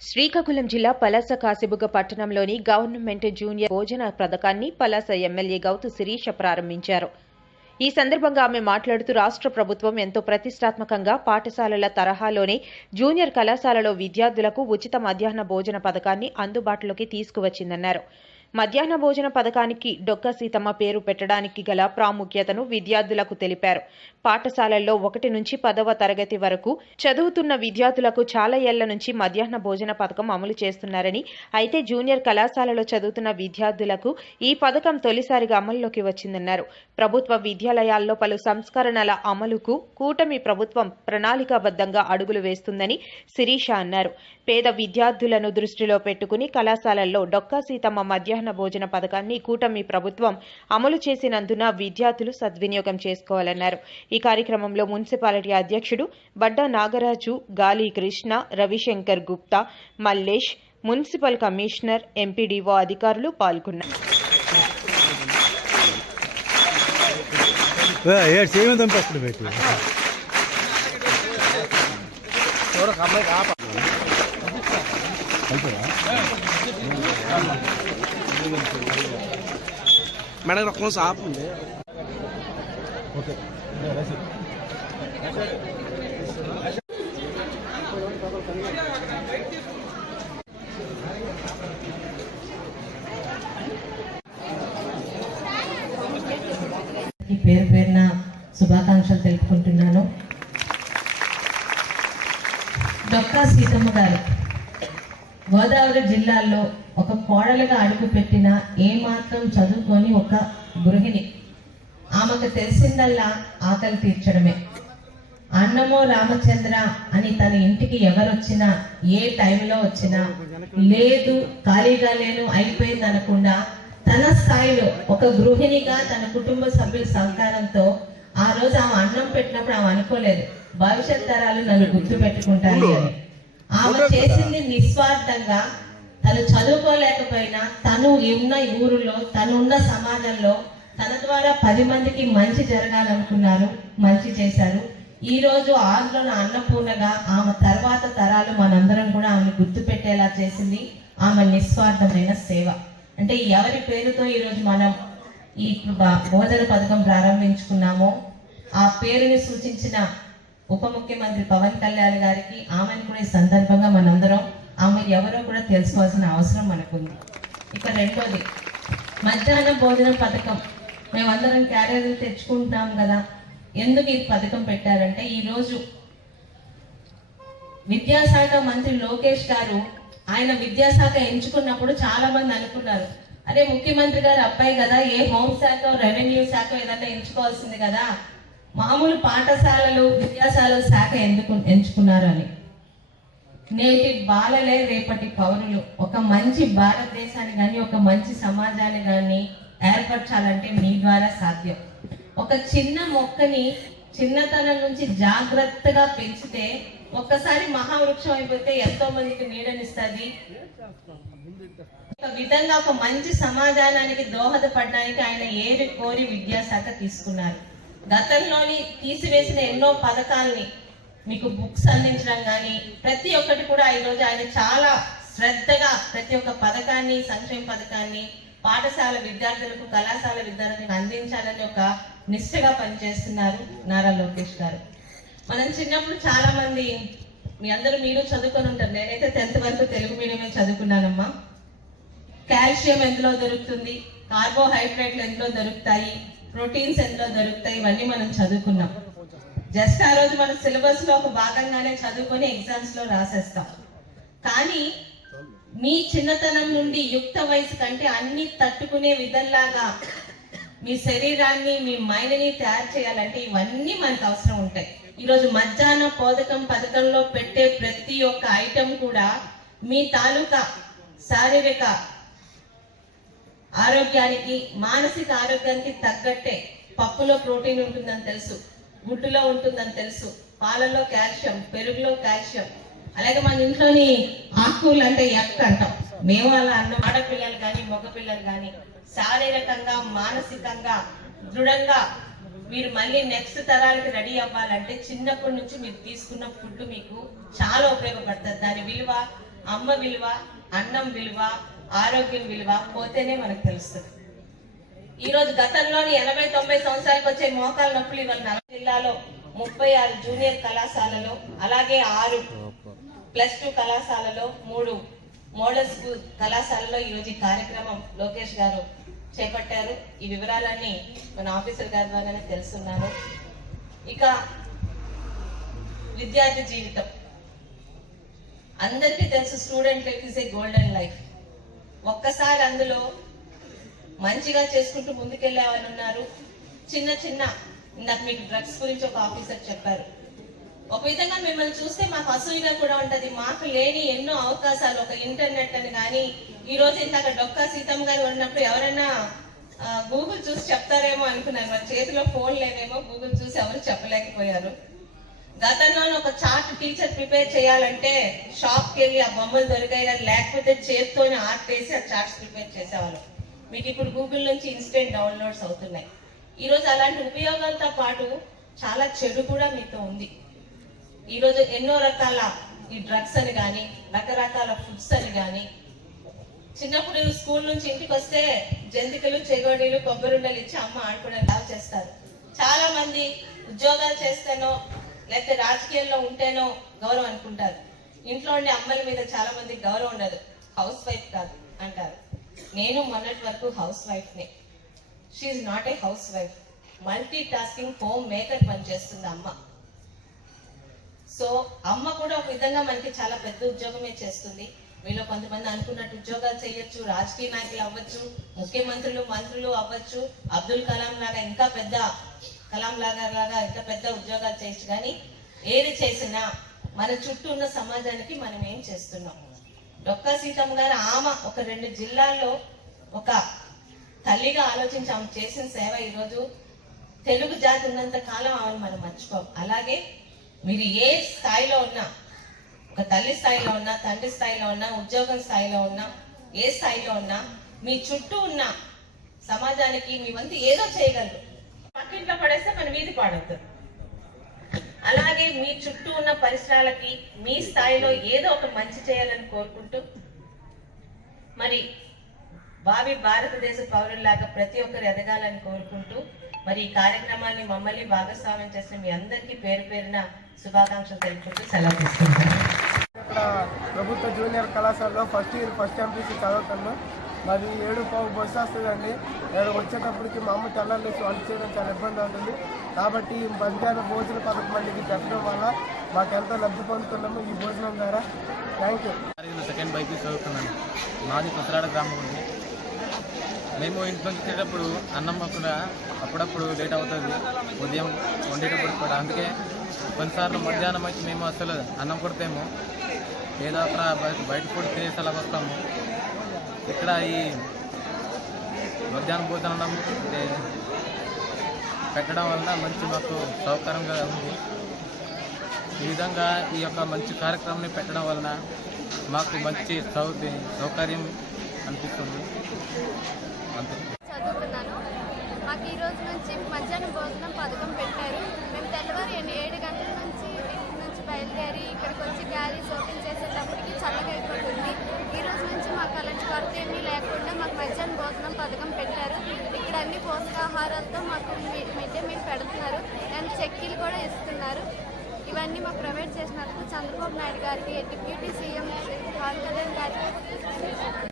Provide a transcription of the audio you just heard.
శ్రీకాకుళం జిల్లా పలాస కాసిబుగ పట్టణంలోని government junior భోజన పథకాన్ని పలాస ఎమ్మెల్యే గౌతు శిరీష ప్రారంభించారు. ఈ సందర్భంగా ఆమె మాట్లాడుతూ రాష్ట్ర ప్రభుత్వం ఎంతో ప్రతిష్టాత్మకంగా పాఠశాలల తరహాలోనే జూనియర్ కళాశాలలో విద్యార్థులకు ఉచిత మధ్యాహ్న భోజన పథకాన్ని అందుబాటులోకి తీసుకువచ్చిందన్నారు. మధ్యాహ్న భోజన పథకానికి డొక్క సీతమ్మ పేరు పెట్టడానికి గల ప్రాముఖ్యతను విద్యార్థులకు తెలిపారు. పాఠశాలల్లో ఒకటి నుంచి పదవ తరగతి వరకు చదువుతున్న విద్యార్థులకు చాలా ఏళ్ళ నుంచి మధ్యాహ్న భోజన పథకం అమలు చేస్తున్నారని అయితే జూనియర్ కళాశాలలో చదువుతున్న విద్యార్థులకు ఈ పథకం తొలిసారిగా అమల్లోకి వచ్చిందన్నారు. ప్రభుత్వ విద్యాలయాల్లో పలు సంస్కరణల అమలుకు కూటమి ప్రభుత్వం ప్రణాళికాబద్ధంగా అడుగులు వేస్తుందని శిరీష అన్నారు. పేద విద్యార్థులను దృష్టిలో పెట్టుకుని కళాశాలల్లో డొక్కా సీతమ్మ మధ్యాహ్న భోజన పథకాన్ని కూటమి ప్రభుత్వం అమలు చేసినందున విద్యార్థులు సద్వినియోగం చేసుకోవాలన్నారు. ఈ కార్యక్రమంలో మున్సిపాలిటీ అధ్యక్షుడు Badda Nagaraju Gali Krishna Ravishankar Gupta Mallesh municipal commissioner MPDO అధికారులు పాల్గొన్నారు. మేడం రకం సాప్ ఉంది. ఓకే ఈ పేరు పేరున శుభాకాంక్షలు తెలుపుకుంటున్నాను. డొక్కా సీతమ్మ గారు గోదావరి జిల్లాలో ఒక కోడలుగా అడుగుపెట్టిన ఏమాత్రం చదువుకొని ఒక గృహిణి. ఆమెకు తెలిసిందల్లా ఆకలి తీర్చడమే. అన్నమో రామచంద్ర అని తన ఇంటికి ఎవరొచ్చినా ఏ టైంలో వచ్చినా లేదు ఖాళీగా లేను అయిపోయింది అనకుండా తన స్థాయిలో ఒక గృహిణిగా తన కుటుంబ సభ్యుల సహకారంతో ఆ రోజు ఆమె అన్నం పెట్టినప్పుడు ఆమె అనుకోలేదు. భవిష్యత్ తరాలు నన్ను గుర్తు పెట్టుకుంటాను ఆమె చేసింది నిస్వార్థంగా. తను చదువుకోలేకపోయినా తను ఉన్న ఊరిలో తను ఉన్న సమాజంలో తన ద్వారా పది మందికి మంచి జరగాలనుకున్నారు మంచి చేశారు. ఈ రోజు ఆంధ్రలో అన్నపూర్ణగా ఆమె తర్వాత తరాలు మనందరం కూడా ఆమెను గుర్తు పెట్టేలా చేసింది ఆమె నిస్వార్థమైన సేవ. అంటే ఎవరి పేరుతో ఈ రోజు మనం ఈ బ- భోజన పథకం ప్రారంభించుకున్నామో ఆ పేరుని సూచించిన ఉప ముఖ్యమంత్రి పవన్ కళ్యాణ్ గారికి ఆమెను కూడా ఈ సందర్భంగా మనందరం ఆమె ఎవరో కూడా తెలుసుకోవాల్సిన అవసరం మనకుంది. ఇక రెండోది మధ్యాహ్న భోజన పథకం. మేమందరం క్యారియర్లు తెచ్చుకుంటున్నాం కదా ఎందుకు ఈ పథకం పెట్టారంటే ఈ రోజు విద్యాశాఖ మంత్రి లోకేష్ గారు ఆయన విద్యాశాఖ ఎంచుకున్నప్పుడు చాలా మంది అనుకున్నారు అరే ముఖ్యమంత్రి గారు అబ్బాయి కదా ఏ హోంశాఖ శాఖ రెవెన్యూ శాఖ ఏదన్నా ఎంచుకోవాల్సింది కదా మామూలు పాఠశాలలు విద్యాశాలల శాఖ ఎందుకు ఎంచుకున్నారు అని. నేటి బాలలే రేపటి పౌరులు. ఒక మంచి భారతదేశాన్ని కానీ ఒక మంచి సమాజాన్ని కానీ ఏర్పరచాలంటే మీ ద్వారా సాధ్యం. ఒక చిన్న మొక్కని చిన్నతనం నుంచి జాగ్రత్తగా పెంచితే ఒక్కసారి మహావృక్షం అయిపోతే ఎంతో మందికి నీడనిస్తుంది. ఒక విధంగా ఒక మంచి సమాజానికి దోహదపడడానికి ఆయన ఏరి కోరి విద్యాశాఖ తీసుకున్నారు. గతంలోని తీసివేసిన ఎన్నో పథకాల్ని మీకు బుక్స్ అందించడం కానీ ప్రతి ఒక్కటి కూడా ఈరోజు ఆయన చాలా శ్రద్ధగా ప్రతి ఒక్క పథకాన్ని సంక్షేమ పథకాన్ని పాఠశాల విద్యార్థులకు కళాశాల విద్యార్థులకు అందించాలని ఒక నిష్ఠగా పనిచేస్తున్నారు నారా లోకేష్ గారు. మనం చిన్నప్పుడు చాలా మంది మీ అందరూ మీరు చదువుకొని ఉంటారు. నేనైతే టెన్త్ వరకు తెలుగు మీడియమే చదువుకున్నానమ్మా. కాల్షియం ఎందులో దొరుకుతుంది? కార్బోహైడ్రేట్లు ఎందులో దొరుకుతాయి? ప్రోటీన్స్ ఎందులో దొరుకుతాయి ఇవన్నీ మనం చదువుకున్నాం. జస్ట్ ఆ రోజు మన సిలబస్లో ఒక భాగంగానే చదువుకొని ఎగ్జామ్స్లో రాసేస్తాం. కానీ మీ చిన్నతనం నుండి యుక్త వయసు కంటే అన్ని తట్టుకునే విధంలాగా మీ శరీరాన్ని మీ మైండ్ని తయారు చేయాలంటే ఇవన్నీ మనకు అవసరం ఉంటాయి. ఈరోజు మధ్యాహ్న పోదకం పథకంలో పెట్టే ప్రతి ఒక్క ఐటెం కూడా మీ తాలూకా శారీరక ఆరోగ్యానికి మానసిక ఆరోగ్యానికి తగ్గట్టే పప్పులో ప్రోటీన్ ఉంటుందని తెలుసు గుడ్డులో ఉంటుందని తెలుసు పాలలో కాల్షియం పెరుగులో కాల్షియం. అలాగే మన ఇంట్లోని ఆకుకూరలు అంటే ఎక్క అంటాం. మేము అలా అన్న ఆడపిల్లలు కానీ మగపిల్లలు కానీ శారీరకంగా మానసికంగా దృఢంగా మీరు మళ్ళీ నెక్స్ట్ తరానికి రెడీ అవ్వాలంటే చిన్నప్పటి నుంచి మీరు తీసుకున్న ఫుడ్ మీకు చాలా ఉపయోగపడుతుంది. దాని విలువ అమ్మ విలువ అన్నం విలువ ఆరోగ్యం విలువ పోతేనే మనకు తెలుస్తుంది. ఈరోజు గతంలోని ఎనభై తొంభై సంవత్సరాలకు వచ్చే మోకాల నొప్పులు ఇవాళ నలభై జిల్లాలో ముప్పై ఆరు జూనియర్ కళాశాలలో అలాగే ఆరు ప్లస్ టూ కళాశాలలో మూడు మోడల్ స్కూల్ కళాశాలలో ఈ రోజు ఈ కార్యక్రమం లోకేష్ గారు చేపట్టారు. ఈ వివరాలన్నీ మన ఆఫీసర్ గారి ద్వారానే తెలుసున్నాను. ఇక విద్యార్థి జీవితం. అందరికీ తెలుసు student life is a golden life. ఒక్కసారి అందులో మంచిగా చేసుకుంటూ ముందుకెళ్ళే వాళ్ళు ఉన్నారు చిన్న చిన్న ఇందాక మీకు డ్రగ్స్ గురించి ఒక ఆఫీసర్ చెప్పారు. ఒక విధంగా మిమ్మల్ని చూస్తే మాకు అసూయగా కూడా ఉంటది. మాకు లేని ఎన్నో అవకాశాలు ఒక ఇంటర్నెట్ అని కానీ ఈ రోజు ఇందాక డొక్కా సీతమ్మ గారు ఉన్నప్పుడు ఎవరైనా గూగుల్ చూసి చెప్తారేమో అనుకున్నాను. మన చేతిలో ఫోన్ లేవేమో గూగుల్ చూసి ఎవరు చెప్పలేకపోయారు. గతంలో ఒక చార్ట్ టీచర్ ప్రిపేర్ చేయాలంటే షాప్కి వెళ్ళి ఆ బొమ్మలు దొరికాయి కానీ లేకపోతే చేత్తోనే ఆర్ట్ వేసి ఆ చార్ట్స్ ప్రిపేర్ చేసేవాళ్ళు. మీకు ఇప్పుడు గూగుల్ నుంచి ఇన్స్టెంట్ డౌన్లోడ్స్ అవుతున్నాయి. ఈరోజు అలాంటి ఉపయోగాలతో పాటు చాలా చెడు కూడా మీతో ఉంది. ఈరోజు ఎన్నో రకాల ఈ డ్రగ్స్ అని కానీ రకరకాల ఫుడ్స్ అని కానీ చిన్నప్పుడు స్కూల్ నుంచి ఇంటికి వస్తే జంతికలు చెగోడీలు కొబ్బరిఉండలు ఇచ్చి అమ్మ ఆడుకునే లాగా చేస్తారు. చాలా మంది ఉద్యోగాలు చేస్తేనో లేకపోతే రాజకీయాల్లో ఉంటేనో గౌరవం అనుకుంటారు. ఇంట్లో ఉండే అమ్మల మీద చాలా మందికి గౌరవం ఉండదు. హౌస్ వైఫ్ కాదు అంటారు. నేను మొన్నటి వరకు house వైఫ్నే she not a housewife multitasking homemaker పనిచేస్తుంది అమ్మ. సో అమ్మ కూడా ఒక విధంగా మనకి చాలా పెద్ద ఉద్యోగమే చేస్తుంది. వీళ్ళు కొంతమంది అనుకున్నట్టు ఉద్యోగాలు చేయొచ్చు రాజకీయ నాయకులు అవ్వచ్చు ముఖ్యమంత్రులు మంత్రులు అవ్వచ్చు అబ్దుల్ కలాం లాగా ఇంకా పెద్ద కలాం లాగా లాగా ఇంత పెద్ద ఉద్యోగాలు చేయొచ్చు కానీ ఏది చేసినా మన చుట్టూ ఉన్న సమాజానికి మనం ఏం చేస్తున్నాం డొక్కా సీతమ్మ గారు ఆమె ఒక రెండు జిల్లాల్లో ఒక తల్లిగా ఆలోచించి ఆమె చేసిన సేవ ఈరోజు తెలుగు జాతి ఉన్నంత కాలం ఆమెను మనం మర్చిపోం. అలాగే మీరు ఏ స్థాయిలో ఉన్నా ఒక తల్లి స్థాయిలో ఉన్నా తండ్రి స్థాయిలో ఉన్నా ఉద్యోగం స్థాయిలో ఉన్నా ఏ స్థాయిలో ఉన్నా మీ చుట్టూ ఉన్న సమాజానికి మీ వంతు ఏదో చేయగలరు. పక్కింట్లో పడేస్తే మన వీధి పాడద్దు అలాగే మీ చుట్టూ ఉన్న పరిసరాలకి మీ స్థాయిలో ఏదో ఒక మంచి చేయాలని కోరుకుంటూ మరి భావి భారతదేశ పౌరుల్లాగా ప్రతి ఒక్కరు ఎదగాలని కోరుకుంటూ మరి ఈ కార్యక్రమాన్ని మమ్మల్ని భాగస్వామ్యం చేసిన మీ అందరికీ పేరు పేరున శుభాకాంక్షలు తెలుపుకుంటూ సెలవు తీసుకుంటాను ఇక్కడ ప్రభుత్వ జూనియర్ కళాశాలలో ఫస్ట్ ఇయర్ ఫస్ట్ ఎంపీసీ చదువుతాను మరి ఏడు పావు బస్సు వస్తుందండి. నేను వచ్చేటప్పటికి మా అమ్మ తెల్లారేసి వంట చేయడం చాలా ఇబ్బంది అవుతుంది. కాబట్టి ఈ మధ్యాహ్న భోజన పథకం మందికి పెట్టడం వల్ల మాకెంతో లబ్ధి పొందుతున్నాము ఈ భోజనం ద్వారా. థ్యాంక్ యూ సెకండ్ బైక్ చదువుతున్నాను మాది కొత్తరాడ గ్రామం ఉంది మేము ఇంట్లో వచ్చేటప్పుడు అన్నం కూడా అప్పుడప్పుడు లేట్ అవుతుంది. ఉదయం వండేటప్పుడు కూడా. అందుకే కొన్నిసార్లు మధ్యాహ్నం వచ్చి మేము అసలు అన్నం కొడతాము. ఏదో అక్కడ బయట ఫుడ్ తినేసి అలా వస్తాము. ఇక్కడ ఈ మధ్యాహ్నం భోజనం పెట్టడం వలన మంచి మాకు సౌకర్యంగా ఉంది. ఈ విధంగా ఈ యొక్క మంచి కార్యక్రమాన్ని పెట్టడం వలన మాకు మంచి సౌ సౌకర్యం అనిపిస్తుంది. అంతే. చదువుతున్నాను. మాకు ఈ రోజు నుంచి మధ్యాహ్నం భోజనం పథకం పెట్టారు. మేము తెల్లవారు ఏడు గంటల నుంచి ఇంటి నుంచి బయలుదేరి ఇక్కడికి వచ్చి గ్యారీస్ ఓపెన్ చేసేటప్పటికి చల్లగా అయిపోతుంది. చంద్రబాబు నాయుడు గారికి డిప్యూటీ సీఎం పవన్ కళ్యాణ్ గారికి